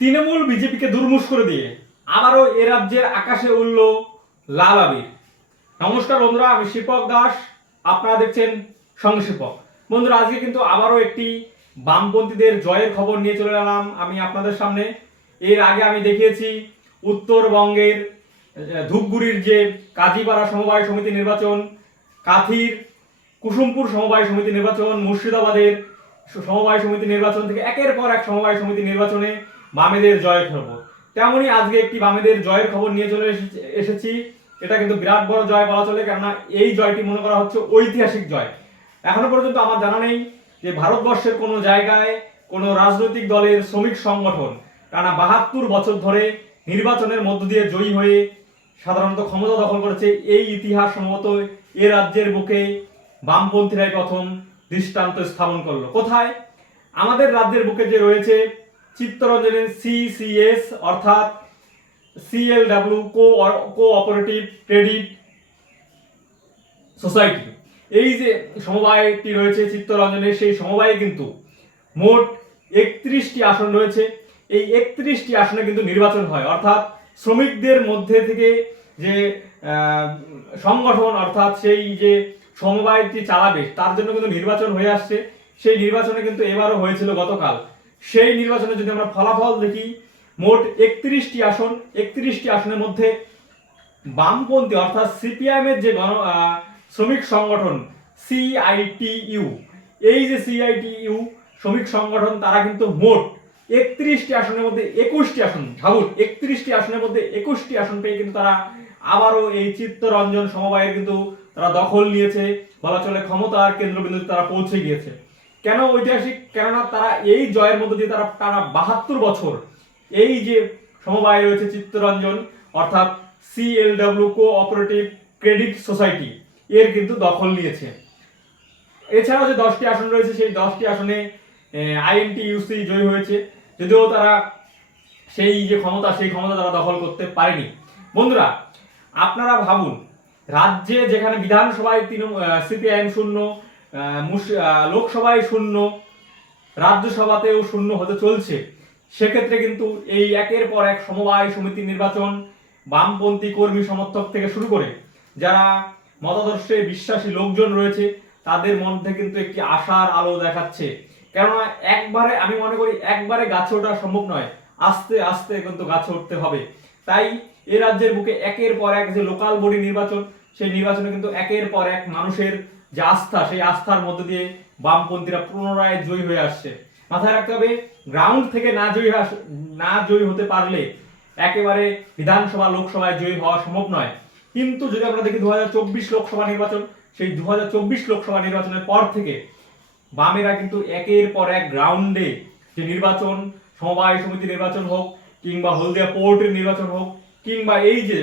তৃণমূল বিজেপিকে দুর্মুষ করে দিয়ে আবারও এ রাজ্যের আকাশে উড়ল লাল আবির। নমস্কার বন্ধুরা, আমি শিপক দাস, আপনারা দেখছেন সঙ্গে শিপক। বন্ধুরা, আজকে কিন্তু আবারও একটি বামপন্থীদের জয়ের খবর নিয়ে চলে এলাম আমি আপনাদের সামনে। এর আগে আমি দেখিয়েছি উত্তরবঙ্গের ধূপগুড়ির যে কাজীপাড়া সমবায় সমিতি নির্বাচন, কাথির কুসুমপুর সমবায় সমিতি নির্বাচন, মুর্শিদাবাদের সমবায় সমিতি নির্বাচন থেকে একের পর এক সমবায় সমিতি নির্বাচনে বামেদের জয়ের খবর। তেমনই আজকে একটি বামেদের জয়ের খবর নিয়ে চলে এসেছি। এটা কিন্তু বিরাট বড় জয় বলা চলে, কেননা এই জয়টি মনে করা হচ্ছে ঐতিহাসিক জয়। এখনো পর্যন্ত আমার জানা নেই যে ভারতবর্ষের কোনো জায়গায় কোনো রাজনৈতিক দলের শ্রমিক সংগঠন টানা ৭২ বছর ধরে নির্বাচনের মধ্য দিয়ে জয়ী হয়ে সাধারণত ক্ষমতা দখল করেছে। এই ইতিহাস সম্ভবত এ রাজ্যের বুকে বামপন্থীরাই প্রথম দৃষ্টান্ত স্থাপন করলো। কোথায়? আমাদের রাজ্যের বুকে যে রয়েছে চিত্তরঞ্জনের সিসিএস অর্থাৎ সিএলডব্লিউ কোঅপারেটিভ ক্রেডিট সোসাইটি, এই যে সমবায়টি রয়েছে চিত্তরঞ্জনের, সেই সমবায়ে কিন্তু মোট ৩১টি আসন রয়েছে। এই ৩১টি আসনে কিন্তু নির্বাচন হয়, অর্থাৎ শ্রমিকদের মধ্যে থেকে যে সংগঠন অর্থাৎ সেই যে সমবায়টি চালাবে তার জন্য কিন্তু নির্বাচন হয়ে আসছে। সেই নির্বাচনে কিন্তু এবারও হয়েছিল গতকাল। সেই নির্বাচনে যদি আমরা ফলাফল দেখি, মোট ৩১টি আসন, ৩১টি আসনের মধ্যে বামপন্থী অর্থাৎ সিপিআইএম এর যে শ্রমিক সংগঠন সিআইটিইউ, এই যে সিআইটিইউ শ্রমিক সংগঠন, তারা কিন্তু মোট ৩১টি আসনের মধ্যে ২১টি আসন, ভাবুন ৩১টি আসনের মধ্যে ২১টি আসন পেয়ে কিন্তু তারা আবারও এই চিত্তরঞ্জন সমবায়ের কিন্তু তারা দখল নিয়েছে, বলা চলে ক্ষমতার কেন্দ্রবিন্দুতে তারা পৌঁছে গিয়েছে। কেন ঐতিহাসিক? কেননা তারা এই জয়ের মধ্য দিয়ে তারা টানা ৭২ বছর এই যে সমবায় রয়েছে চিত্তরঞ্জন অর্থাৎ সিএলডব্লিউ কোঅপারেটিভ ক্রেডিট সোসাইটি, এর কিন্তু দখল নিয়েছে। এছাড়াও যে 10টি আসন রয়েছে, সেই 10টি আসনে আইএনটিইউসি জয়ী হয়েছে, যদিও তারা সেই যে ক্ষমতা, সেই ক্ষমতা তারা দখল করতে পারেনি। বন্ধুরা, আপনারা ভাবুন, রাজ্যে যেখানে বিধানসভায় সিপিআইএম শূন্য, লোকসভায় শূন্য, রাজ্যসভাতেও শূন্য হতে চলছে, সেক্ষেত্রে কিন্তু এই একের পর এক সমবায় সমিতি নির্বাচন বামপন্থী কর্মী সমর্থক থেকে শুরু করে যারা মতাদর্শে বিশ্বাসী লোকজন রয়েছে তাদের মধ্যে কিন্তু একটি আশার আলো দেখাচ্ছে। কেননা একবারে, আমি মনে করি একবারে গাছে ওঠা সম্ভব নয়, আস্তে আস্তে কিন্তু গাছে উঠতে হবে। তাই এ রাজ্যের বুকে একের পর এক যে লোকাল বডি নির্বাচন, সেই নির্বাচনে কিন্তু একের পর এক মানুষের যে আস্থা, সেই আস্থার মধ্য দিয়ে বামপন্থীরা পুনরায় জয়ী হয়ে আসছে। মাথায় রাখতে হবে, গ্রাউন্ড থেকে না জয়ী হতে পারলে একেবারে বিধানসভা লোকসভায় জয়ী হওয়া সম্ভব নয়। কিন্তু যদি আমরা দেখি 2024 লোকসভা নির্বাচন, সেই 2024 লোকসভা নির্বাচনের পর থেকে বামেরা কিন্তু একের পর এক গ্রাউন্ডে যে নির্বাচন, সমবায় সমিতি নির্বাচন হোক, কিংবা হলদিয়া পোর্টের নির্বাচন হোক, কিংবা এই যে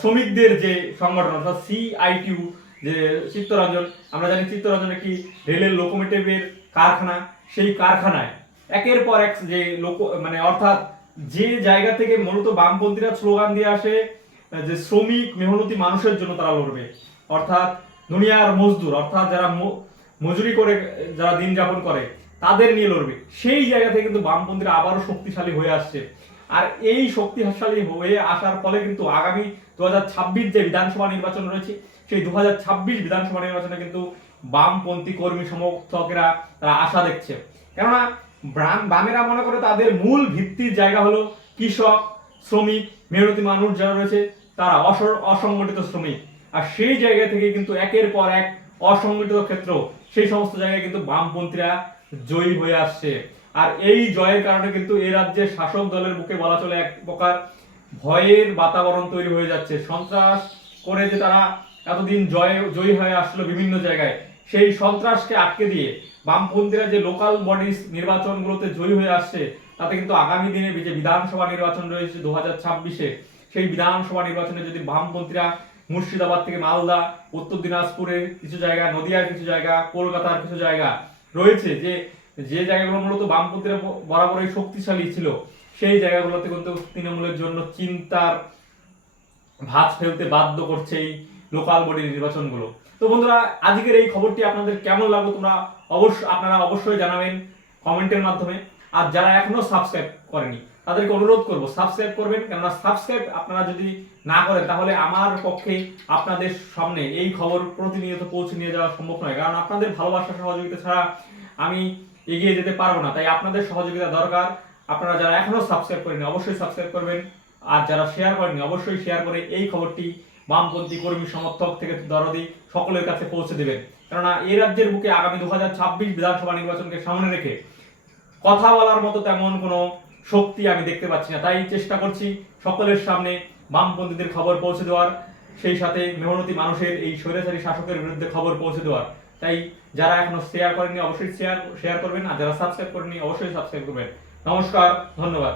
শ্রমিকদের যে সংগঠন অর্থাৎ সিআইটিইউ যে চিত্তরঞ্জন, আমরা জানি চিত্তরঞ্জন একটি রেলের লোকোমোটিভের কারখানা, সেই কারখানায় একের পর এক যে অর্থাৎ যে জায়গা থেকে মূলত বামপন্থীরা স্লোগান দিয়ে আসে যে শ্রমিক মেহনতি মানুষের জন্য তারা লড়বে, অর্থাৎ দুনিয়ার মজদুর, অর্থাৎ যারা মজুরি করে যারা দিন যাপন করে তাদের নিয়ে লড়বে, সেই জায়গা থেকে কিন্তু বামপন্থীরা আবারও শক্তিশালী হয়ে আসছে। আর এই শক্তিশালী হয়ে আসার ফলে কিন্তু আগামী 2026 যে বিধানসভা নির্বাচন রয়েছে, সেই 2026 বিধানসভা নির্বাচনে কিন্তু বামপন্থী কর্মী সমর্থকেরা তারা আশা দেখছে। কেননা বামেরা মনে করে তাদের মূল ভিত্তির জায়গা হলো কৃষক, শ্রমিক, মেহনতি মানুষ যারা রয়েছে তারা অসংগঠিত শ্রমিক, আর সেই জায়গা থেকে কিন্তু একের পর এক অসংগঠিত ক্ষেত্র, সেই সমস্ত জায়গায় কিন্তু বামপন্থীরা জয়ী হয়ে আসছে। আর এই জয়ের কারণে কিন্তু এই রাজ্যের শাসক দলের বুকে বলা চলে এক প্রকার ভয়ের বাতাবরণ তৈরি হয়ে যাচ্ছে। সন্ত্রাস করে যে তারা এতদিন জয়ী হয়ে আসলো বিভিন্ন জায়গায়, সেই সন্ত্রাসকে আটকে দিয়ে বামপন্থীরা যে লোকাল বডিজ নির্বাচনগুলোতে জয়ী হয়ে আসছে, তাতে কিন্তু আগামী দিনে যে বিধানসভা নির্বাচন রয়েছে 2026-এ, সেই বিধানসভা নির্বাচনে যদি বামপন্থীরা মুর্শিদাবাদ থেকে মালদা, উত্তর দিনাজপুরের কিছু জায়গা, নদিয়ার কিছু জায়গা, কলকাতার কিছু জায়গা রয়েছে যে জায়গাগুলো মূলত বামপন্থীরা বরাবরই শক্তিশালী ছিল, সেই জায়গাগুলোতে কিন্তু তৃণমূলের জন্য চিন্তার ভাঁজ ফেলতে বাধ্য করছে এই লোকাল বডি নির্বাচনগুলো। তো বন্ধুরা, আজকের এই খবরটি আপনাদের কেমন লাগলো আপনারা অবশ্যই জানাবেন কমেন্টের মাধ্যমে। আর যারা এখনো সাবস্ক্রাইব করেনি তাদেরকে অনুরোধ করব সাবস্ক্রাইব করবেন, কেননা সাবস্ক্রাইব আপনারা যদি না করেন তাহলে আমার পক্ষে আপনাদের সামনে এই খবর প্রতিনিয়ত পৌঁছে নিয়ে যাওয়া সম্ভব নয়, কারণ আপনাদের ভালোবাসা সহযোগিতা ছাড়া আমি এগিয়ে যেতে পারবো না। তাই আপনাদের সহযোগিতা দরকার। আপনারা যারা এখনো সাবস্ক্রাইব করেনি অবশ্যই সাবস্ক্রাইব করবেন, আর যারা শেয়ার করেনি অবশ্যই শেয়ার করে এই খবরটি বামপন্থী কর্মী সমর্থক থেকে দরদি সকলের কাছে পৌঁছে দেবেন, কেননা এই রাজ্যের বুকে আগামী 2026 বিধানসভা নির্বাচনকে সামনে রেখে কথা বলার মতো তেমন কোনো শক্তি আমি দেখতে পাচ্ছি না। তাই চেষ্টা করছি সকলের সামনে বামপন্থীদের খবর পৌঁছে দেওয়ার, সেই সাথে মেহনতি মানুষের এই স্বৈরাচারী শাসকের বিরুদ্ধে খবর পৌঁছে দেওয়ার। তাই যারা এখনো শেয়ার করেননি অবশ্যই শেয়ার করবেন, আর যারা সাবস্ক্রাইব করেননি অবশ্যই সাবস্ক্রাইব করবেন। নমস্কার, ধন্যবাদ।